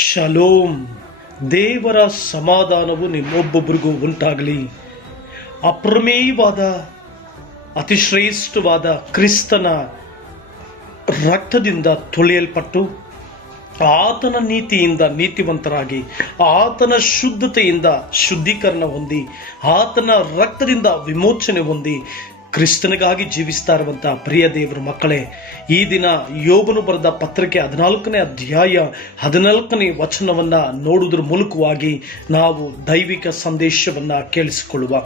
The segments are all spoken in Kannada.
ಶಲೋಮ್. ದೇವರ ಸಮಾಧಾನವು ನಿಮ್ಮೊಬ್ಬೊಬ್ಬರಿಗೂ ಉಂಟಾಗಲಿ. ಅಪ್ರಮೇಯವಾದ ಅತಿಶ್ರೇಷ್ಠವಾದ ಕ್ರಿಸ್ತನ ರಕ್ತದಿಂದ ತೊಳೆಯಲ್ಪಟ್ಟು ಆತನ ನೀತಿಯಿಂದ ನೀತಿವಂತರಾಗಿ ಆತನ ಶುದ್ಧತೆಯಿಂದ ಶುದ್ಧೀಕರಣ ಹೊಂದಿ ಆತನ ರಕ್ತದಿಂದ ವಿಮೋಚನೆ ಹೊಂದಿ ಕ್ರಿಸ್ತನಿಗಾಗಿ ಜೀವಿಸ್ತಾ ಇರುವಂತಹ ಪ್ರಿಯ ದೇವರ ಮಕ್ಕಳೇ, ಈ ದಿನ ಯೋಬನು ಬರೆದ ಪತ್ರಿಕೆ 14ನೇ ಅಧ್ಯಾಯ 14ನೇ ವಚನವನ್ನ ನೋಡುವುದರ ಮೂಲಕವಾಗಿ ನಾವು ದೈವಿಕ ಸಂದೇಶವನ್ನ ಕೇಳಿಸಿಕೊಳ್ಳುವ.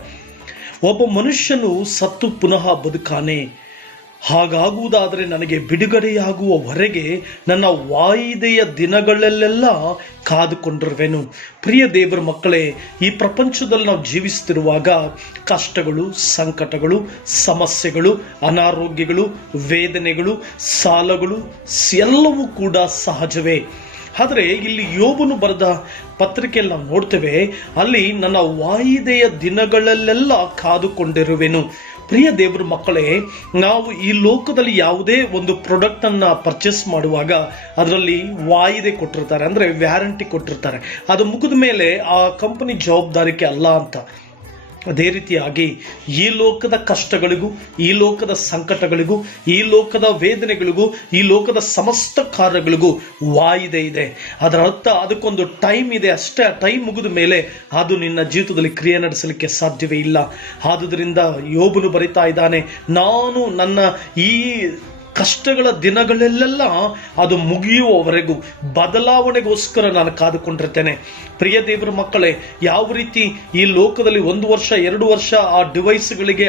ಒಬ್ಬ ಮನುಷ್ಯನು ಸತ್ತು ಪುನಃ ಬದುಕಾನೆ, ಹಾಗಾಗುವುದಾದರೆ ನನಗೆ ಬಿಡುಗಡೆಯಾಗುವವರೆಗೆ ನನ್ನ ವಾಯಿದೆಯ ದಿನಗಳಲ್ಲೆಲ್ಲ ಕಾದುಕೊಂಡಿರುವೆನು. ಪ್ರಿಯ ದೇವರ ಮಕ್ಕಳೇ, ಈ ಪ್ರಪಂಚದಲ್ಲಿ ನಾವು ಜೀವಿಸುತ್ತಿರುವಾಗ ಕಷ್ಟಗಳು, ಸಂಕಟಗಳು, ಸಮಸ್ಯೆಗಳು, ಅನಾರೋಗ್ಯಗಳು, ವೇದನೆಗಳು, ಸಾಲಗಳು ಎಲ್ಲವೂ ಕೂಡ ಸಹಜವೇ. ಆದರೆ ಇಲ್ಲಿ ಯೋಬನು ಬರೆದ ಪತ್ರಿಕೆಯಲ್ಲಿ ನಾವು ನೋಡ್ತೇವೆ, ಅಲ್ಲಿ ನನ್ನ ವಾಯಿದೆಯ ದಿನಗಳಲ್ಲೆಲ್ಲ ಕಾದುಕೊಂಡಿರುವೆನು. ಪ್ರಿಯ ದೇವರ ಮಕ್ಕಳೇ, ನಾವು ಈ ಲೋಕದಲ್ಲಿ ಯಾವುದೇ ಒಂದು ಪ್ರಾಡಕ್ಟ್ ಅನ್ನ ಪರ್ಚೇಸ್ ಮಾಡುವಾಗ ಅದರಲ್ಲಿ ವಾಯಿದೆ ಕೊಟ್ಟಿರ್ತಾರೆ, ಅಂದ್ರೆ ವ್ಯಾರಂಟಿ ಕೊಟ್ಟಿರ್ತಾರೆ. ಅದು ಮುಗಿದ ಮೇಲೆ ಆ ಕಂಪನಿ ಜವಾಬ್ದಾರಿಕೆ ಅಲ್ಲ ಅಂತ. ಅದೇ ರೀತಿಯಾಗಿ ಈ ಲೋಕದ ಕಷ್ಟಗಳಿಗೂ, ಈ ಲೋಕದ ಸಂಕಟಗಳಿಗೂ, ಈ ಲೋಕದ ವೇದನೆಗಳಿಗೂ, ಈ ಲೋಕದ ಸಮಸ್ತ ಕಾರ್ಯಗಳಿಗೂ ವಾಯಿದೆ ಇದೆ. ಅದರ ಅರ್ಥ ಅದಕ್ಕೊಂದು ಟೈಮ್ ಇದೆ ಅಷ್ಟೇ. ಆ ಟೈಮ್ ಮುಗಿದ ಮೇಲೆ ಅದು ನಿನ್ನ ಜೀವಿತದಲ್ಲಿ ಕ್ರಿಯೆ ನಡೆಸಲಿಕ್ಕೆ ಸಾಧ್ಯವೇ ಇಲ್ಲ. ಆದುದರಿಂದ ಯೋಬನು ಬರಿತಾ ಇದ್ದಾನೆ, ನಾನು ನನ್ನ ಈ ಕಷ್ಟಗಳ ದಿನಗಳಲ್ಲೆಲ್ಲ ಅದು ಮುಗಿಯುವವರೆಗೂ ಬದಲಾವಣೆಗೋಸ್ಕರ ನಾನು ಕಾದುಕೊಂಡಿರ್ತೇನೆ. ಪ್ರಿಯ ದೇವರ ಮಕ್ಕಳೇ, ಯಾವ ರೀತಿ ಈ ಲೋಕದಲ್ಲಿ 1 ವರ್ಷ 2 ವರ್ಷ ಆ ಡಿವೈಸ್ಗಳಿಗೆ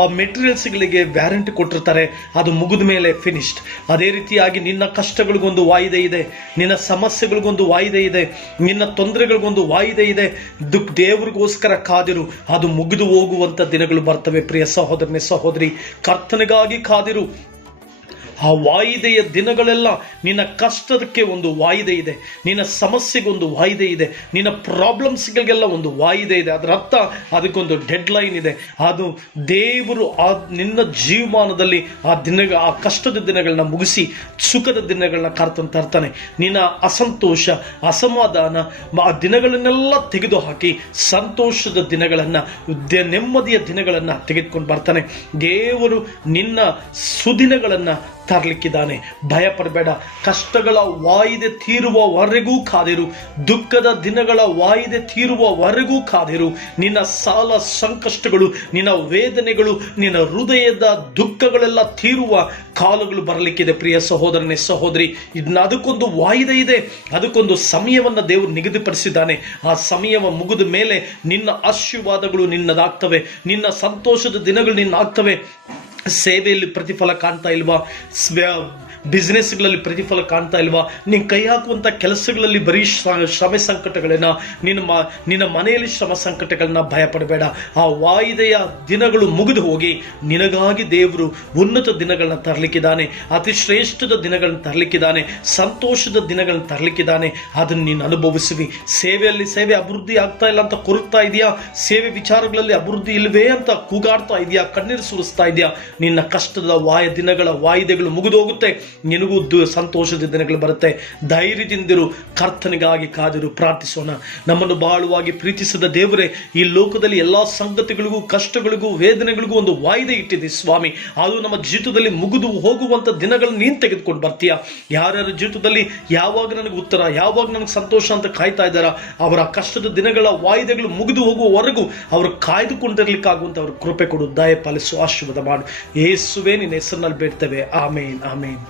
ಆ ಮೆಟೀರಿಯಲ್ಸ್ಗಳಿಗೆ ವ್ಯಾರಂಟಿ ಕೊಟ್ಟಿರ್ತಾರೆ, ಅದು ಮುಗಿದ ಮೇಲೆ ಫಿನಿಶ್ಡ್. ಅದೇ ರೀತಿಯಾಗಿ ನಿನ್ನ ಕಷ್ಟಗಳಿಗೊಂದು ವಾಯಿದೆ ಇದೆ, ನಿನ್ನ ಸಮಸ್ಯೆಗಳಿಗೊಂದು ವಾಯಿದೆ ಇದೆ, ನಿನ್ನ ತೊಂದರೆಗಳಿಗೊಂದು ವಾಯಿದೆ ಇದೆ. ದೇವರಿಗೋಸ್ಕರ ಕಾದಿರು, ಅದು ಮುಗಿದು ಹೋಗುವಂತ ದಿನಗಳು ಬರ್ತವೆ. ಪ್ರಿಯ ಸಹೋದರನೇ ಸಹೋದರಿ, ಕರ್ತನಿಗಾಗಿ ಕಾದಿರು. ಆ ವಾಯಿದೆಯ ದಿನಗಳೆಲ್ಲ, ನಿನ್ನ ಕಷ್ಟದಕ್ಕೆ ಒಂದು ವಾಯಿದೆ ಇದೆ, ನಿನ್ನ ಸಮಸ್ಯೆಗೊಂದು ವಾಯಿದೆ ಇದೆ, ನಿನ್ನ ಪ್ರಾಬ್ಲಮ್ಸ್ಗಳಿಗೆಲ್ಲ ಒಂದು ವಾಯಿದೆ ಇದೆ. ಅದರ ಅರ್ಥ ಅದಕ್ಕೊಂದು ಡೆಡ್ ಲೈನ್ ಇದೆ. ಅದು ದೇವರು ನಿನ್ನ ಜೀವಮಾನದಲ್ಲಿ ಆ ಕಷ್ಟದ ದಿನಗಳನ್ನ ಮುಗಿಸಿ ಸುಖದ ದಿನಗಳನ್ನ ಕರ್ತಂತ ತರ್ತಾನೆ. ನಿನ್ನ ಅಸಂತೋಷ, ಅಸಮಾಧಾನ ಆ ದಿನಗಳನ್ನೆಲ್ಲ ತೆಗೆದುಹಾಕಿ ಸಂತೋಷದ ದಿನಗಳನ್ನ, ನೆಮ್ಮದಿಯ ದಿನಗಳನ್ನ ತೆಗೆದುಕೊಂಡು ಬರ್ತಾನೆ. ದೇವರು ನಿನ್ನ ಸುದಿನಗಳನ್ನ ತರಲಿಕ್ಕಿದ್ದಾನೆ. ಭಯ ಪಡಬೇಡ. ಕಷ್ಟಗಳ ವಾಯಿದೆ ತೀರುವವರೆಗೂ ಕಾದಿರು. ದುಃಖದ ದಿನಗಳ ವಾಯಿದೆ ತೀರುವವರೆಗೂ ಕಾದಿರು. ನಿನ್ನ ಸಾಲ ಸಂಕಷ್ಟಗಳು, ನಿನ್ನ ವೇದನೆಗಳು, ನಿನ್ನ ಹೃದಯದ ದುಃಖಗಳೆಲ್ಲ ತೀರುವ ಕಾಲಗಳು ಬರಲಿಕ್ಕಿದೆ. ಪ್ರಿಯ ಸಹೋದರನೇ ಸಹೋದರಿ, ಅದಕ್ಕೊಂದು ವಾಯಿದೆ ಇದೆ, ಅದಕ್ಕೊಂದು ಸಮಯವನ್ನು ದೇವರು ನಿಗದಿಪಡಿಸಿದ್ದಾನೆ. ಆ ಸಮಯವ ಮುಗಿದ ಮೇಲೆ ನಿನ್ನ ಆಶೀರ್ವಾದಗಳು ನಿನ್ನದಾಗ್ತವೆ, ನಿನ್ನ ಸಂತೋಷದ ದಿನಗಳು ನಿನ್ನಾಗ್ತವೆ. ಸೇವೆಯಲ್ಲಿ ಪ್ರತಿಫಲ ಕಾಣ್ತಾ ಇಲ್ವಾ? ಬಿಸ್ನೆಸ್ಗಳಲ್ಲಿ ಪ್ರತಿಫಲ ಕಾಣ್ತಾ ಇಲ್ವಾ? ನೀನು ಕೈ ಹಾಕುವಂಥ ಕೆಲಸಗಳಲ್ಲಿ ಬರೀ ಶ್ರಮ ಸಂಕಟಗಳನ್ನ, ನಿನ್ನ ಮನೆಯಲ್ಲಿ ಶ್ರಮ ಸಂಕಟಗಳನ್ನ ಭಯ ಪಡಬೇಡ. ಆ ವಾಯಿದೆಯ ದಿನಗಳು ಮುಗಿದು ಹೋಗಿ ನಿನಗಾಗಿ ದೇವರು ಉನ್ನತ ದಿನಗಳನ್ನ ತರಲಿಕ್ಕಿದ್ದಾನೆ, ಅತಿ ಶ್ರೇಷ್ಠದ ದಿನಗಳನ್ನ ತರಲಿಕ್ಕಿದ್ದಾನೆ, ಸಂತೋಷದ ದಿನಗಳನ್ನ ತರಲಿಕ್ಕಿದ್ದಾನೆ. ಅದನ್ನು ನೀನು ಅನುಭವಿಸುವಿ. ಸೇವೆಯಲ್ಲಿ ಸೇವೆ ಅಭಿವೃದ್ಧಿ ಆಗ್ತಾ ಇಲ್ಲ ಅಂತ ಕೊರಗ್ತಾ ಇದೆಯಾ? ಸೇವೆ ವಿಚಾರಗಳಲ್ಲಿ ಅಭಿವೃದ್ಧಿ ಇಲ್ವೇ ಅಂತ ಕೂಗಾಡ್ತಾ ಇದೆಯಾ? ಕಣ್ಣೀರು ಸುರಿಸ್ತಾ ಇದೆಯಾ? ನಿನ್ನ ಕಷ್ಟದ ದಿನಗಳ ವಾಯಿದೆಗಳು ಮುಗಿದು ಹೋಗುತ್ತೆ, ನಿನಗೂ ಸಂತೋಷದ ದಿನಗಳು ಬರುತ್ತೆ. ಧೈರ್ಯದಿಂದಿರು, ಕರ್ತನಿಗಾಗಿ ಕಾದಿರು. ಪ್ರಾರ್ಥಿಸೋಣ. ನಮ್ಮನ್ನು ಬಹಳವಾಗಿ ಪ್ರೀತಿಸಿದ ದೇವರೇ, ಈ ಲೋಕದಲ್ಲಿ ಎಲ್ಲಾ ಸಂಗತಿಗಳಿಗೂ, ಕಷ್ಟಗಳಿಗೂ, ವೇದನೆಗಳಿಗೂ ಒಂದು ವಾಯಿದೆ ಇಟ್ಟಿದೆ ಸ್ವಾಮಿ. ಅದು ನಮ್ಮ ಜೀವಿತದಲ್ಲಿ ಮುಗಿದು ಹೋಗುವಂತ ದಿನಗಳನ್ನು ನೀನು ತೆಗೆದುಕೊಂಡು ಬರ್ತೀಯ. ಯಾರ್ಯಾರ ಜೀವಿತದಲ್ಲಿ ಯಾವಾಗ ನನಗೆ ಉತ್ತರ, ಯಾವಾಗ ನನಗೆ ಸಂತೋಷ ಅಂತ ಕಾಯ್ತಾ ಇದ್ದಾರ, ಅವರ ಕಷ್ಟದ ದಿನಗಳ ವಾಯಿದೆಗಳು ಮುಗಿದು ಹೋಗುವವರೆಗೂ ಅವರು ಕಾಯ್ದುಕೊಂಡಿರ್ಲಿಕ್ಕಾಗುವಂತ ಅವ್ರ ಕೃಪೆ ಕೊಡು, ದಯ ಪಾಲಿಸು, ಆಶೀರ್ವಾದ ಮಾಡು. ಯೇಸುವೇ ನಿನ್ನ ಹೆಸರಿನಲ್ಲಿ ಬೇಡ್ತೇವೆ. ಆಮೇನ್, ಆಮೇನ್.